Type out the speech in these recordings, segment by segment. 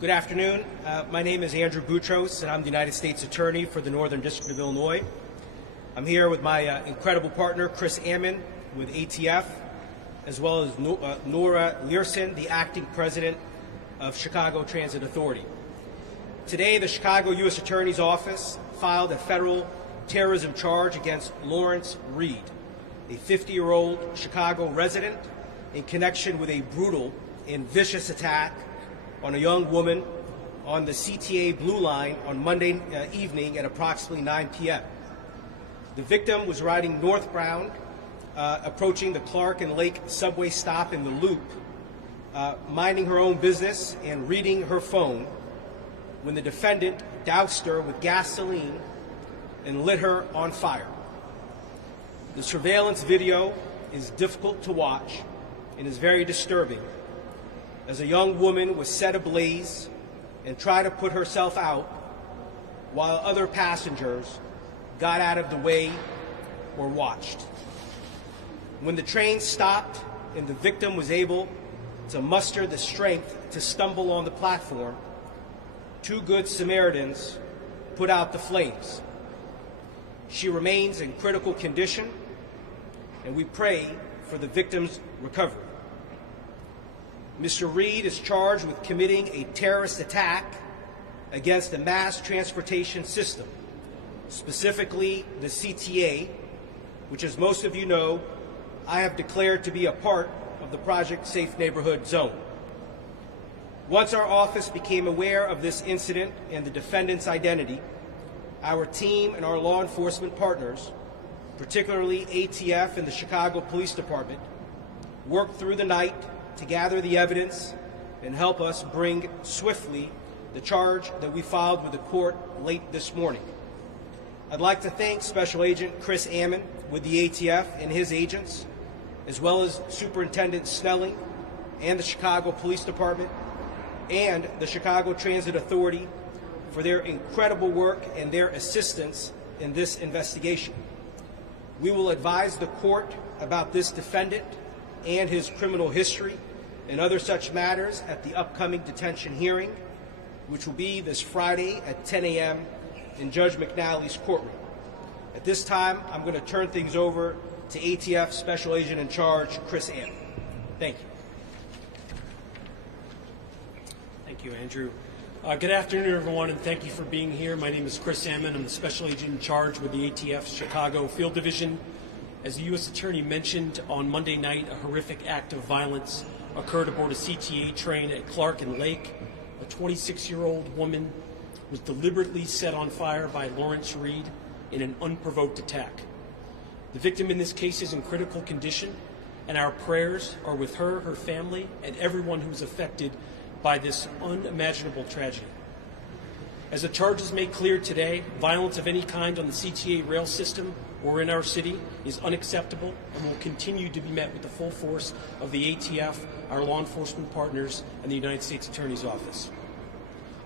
Good afternoon. My name is Andrew Boutros, and I'm the United States Attorney for the Northern District of Illinois. I'm here with my incredible partner, Chris Ammon, with ATF, as well as Nora Learson, the Acting President of Chicago Transit Authority. Today, the Chicago U.S. Attorney's Office filed a federal terrorism charge against Lawrence Reed, a 50-year-old Chicago resident, in connection with a brutal and vicious attack on a young woman on the CTA Blue Line on Monday evening at approximately 9 p.m. The victim was riding northbound, approaching the Clark and Lake subway stop in the Loop, minding her own business and reading her phone, when the defendant doused her with gasoline and lit her on fire. The surveillance video is difficult to watch and is very disturbing, as a young woman was set ablaze and tried to put herself out while other passengers got out of the way or watched. When the train stopped and the victim was able to muster the strength to stumble on the platform, two good Samaritans put out the flames. She remains in critical condition, and we pray for the victim's recovery. Mr. Reed is charged with committing a terrorist attack against the mass transportation system, specifically the CTA, which, as most of you know, I have declared to be a part of the Project Safe Neighborhood Zone. Once our office became aware of this incident and the defendant's identity, our team and our law enforcement partners, particularly ATF and the Chicago Police Department, worked through the night to gather the evidence and help us bring swiftly the charge that we filed with the court late this morning. I'd like to thank Special Agent Chris Ammon with the ATF and his agents, as well as Superintendent Snelling and the Chicago Police Department and the Chicago Transit Authority for their incredible work and their assistance in this investigation. We will advise the court about this defendant and his criminal history and other such matters at the upcoming detention hearing, which will be this Friday at 10 a.m. in Judge McNally's courtroom. At this time, I'm going to turn things over to ATF Special Agent in Charge, Chris Ammon. Thank you. Thank you, Andrew. Good afternoon, everyone, and thank you for being here. My name is Chris Ammon. I'm the Special Agent in Charge with the ATF Chicago Field Division. As the U.S. Attorney mentioned, on Monday night, a horrific act of violence occurred aboard a CTA train at Clark and Lake. A 26-year-old woman was deliberately set on fire by Lawrence Reed in an unprovoked attack. The victim in this case is in critical condition, and our prayers are with her, her family, and everyone who is affected by this unimaginable tragedy. As the charges make clear today, violence of any kind on the CTA rail system or in our city is unacceptable and will continue to be met with the full force of the ATF, our law enforcement partners, and the United States Attorney's Office.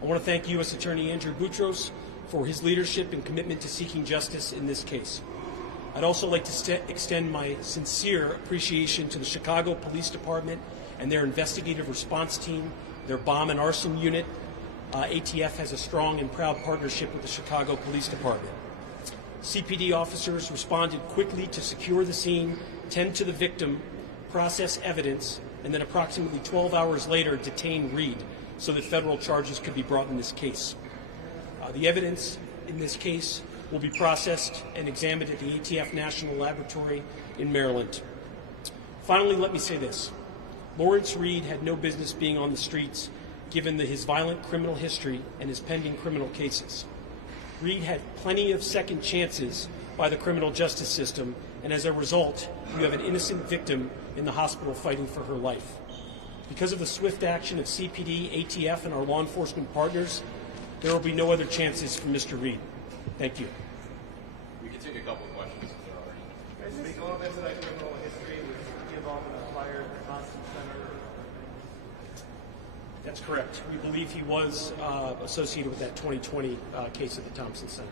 I want to thank U.S. Attorney Andrew Boutros for his leadership and commitment to seeking justice in this case. I'd also like to extend my sincere appreciation to the Chicago Police Department and their investigative response team, their bomb and arson unit. ATF has a strong and proud partnership with the Chicago Police Department. CPD officers responded quickly to secure the scene, tend to the victim, process evidence, and then approximately 12 hours later detain Reed so that federal charges could be brought in this case. The evidence in this case will be processed and examined at the ATF National Laboratory in Maryland. Finally, let me say this. Lawrence Reed had no business being on the streets given his violent criminal history and his pending criminal cases. Reed had plenty of second chances by the criminal justice system, and as a result, you have an innocent victim in the hospital fighting for her life. Because of the swift action of CPD, ATF, and our law enforcement partners, there will be no other chances for Mr. Reed. Thank you. We can take a couple of questions if there are any. Can you speak a little bit to that criminal history with the involvement of fire at the Thompson Center? That's correct. We believe he was associated with that 2020 case at the Thompson Center.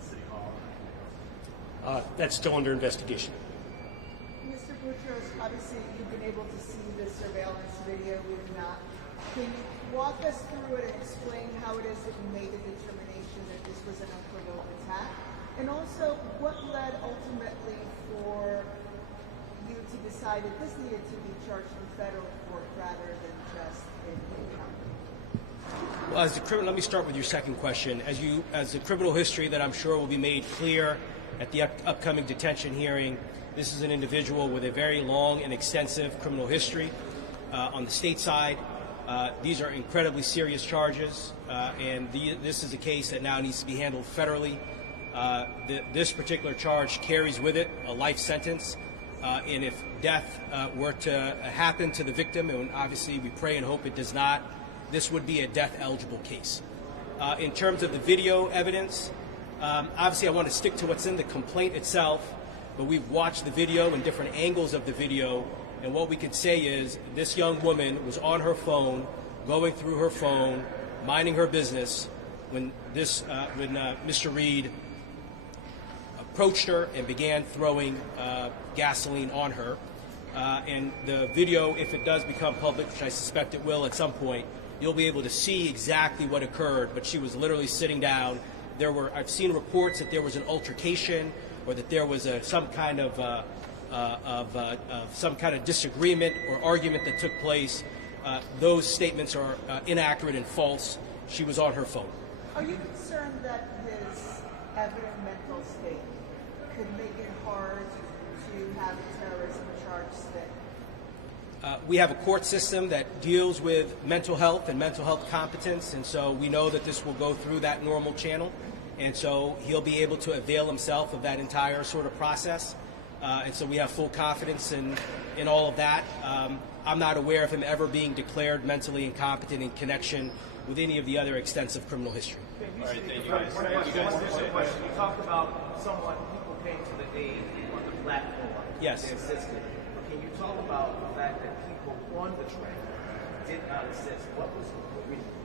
City Hall? That's still under investigation. Mr. Boutros, obviously you've been able to see the surveillance video. We've not. What walk us through it and explain how it is that you made the determination that this was an unprovoked attack? And also, what led ultimately for you to decide that this needed to be charged in federal court rather than just in county? Well, let me start with your second question. As the criminal history that I'm sure will be made clear at the upcoming detention hearing, this is an individual with a very long and extensive criminal history on the state side. These are incredibly serious charges, and this is a case that now needs to be handled federally. This particular charge carries with it a life sentence, and if death were to happen to the victim, and obviously we pray and hope it does not, this would be a death-eligible case. In terms of the video evidence, obviously I want to stick to what's in the complaint itself, but we've watched the video and different angles of the video, and what we can say is this young woman was on her phone, going through her phone, minding her business, when Mr. Reed approached her and began throwing gasoline on her. And the video, if it does become public, which I suspect it will at some point, you'll be able to see exactly what occurred, but she was literally sitting down. I've seen reports that there was an altercation or that there was some kind of disagreement or argument that took place. Those statements are inaccurate and false. She was on her phone. Are you concerned that his evident mental state could make it hard to have a terrorism charge stick? We have a court system that deals with mental health and mental health competence, and so we know that this will go through that normal channel, and so he'll be able to avail himself of that entire sort of process, and so we have full confidence in all of that. I'm not aware of him ever being declared mentally incompetent in connection with any of the other extensive criminal history. All right, thank you guys. One question. You talked about people came to the aid on the platform. Yes. They assisted. But can you talk about the fact that people on the train did not assist?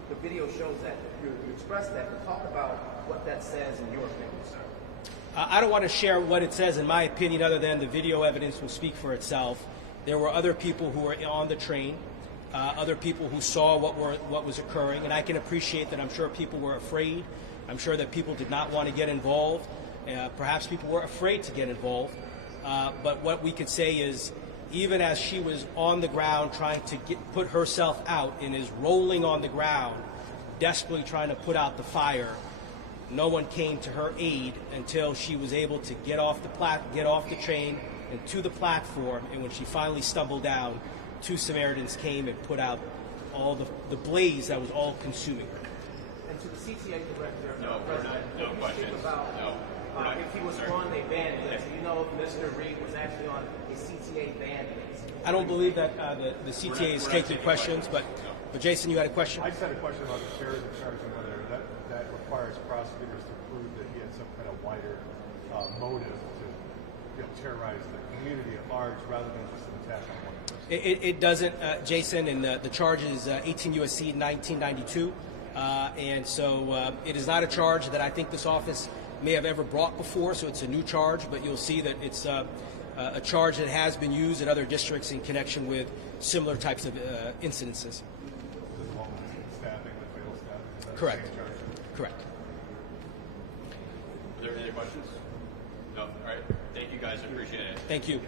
The video shows that you expressed that, but talk about what that says in your opinion, sir. I don't want to share what it says in my opinion, other than the video evidence will speak for itself. There were other people who were on the train, other people who saw what was occurring, and I can appreciate that. I'm sure people were afraid. I'm sure that people did not want to get involved. Perhaps people were afraid to get involved. But what we could say is, even as she was on the ground trying to put herself out and is rolling on the ground, desperately trying to put out the fire, no one came to her aid until she was able to get off the train and to the platform. And when she finally stumbled down, two Samaritans came and put out all the blaze that was all consuming her. And to the CTA director, No, we're not. No questions. No. If he was on a band list, do you know if Mr. Reed was actually on a CTA band list? I don't believe that the CTA is taking questions, but Jason, you had a question? I just had a question about the terrorism charge and whether that requires prosecutors to prove that he had some kind of wider motive to terrorize the community at large rather than just an attack on one person. It doesn't, Jason, and the charge is 18 U.S.C. 1992, and so it is not a charge that I think this office may have ever brought before, so it's a new charge, but you'll see that it's a charge that has been used in other districts in connection with similar types of incidences. Staffing, the fatal staffing. Correct. Correct. Are there any questions? No. All right. Thank you guys. I appreciate it. Thank you.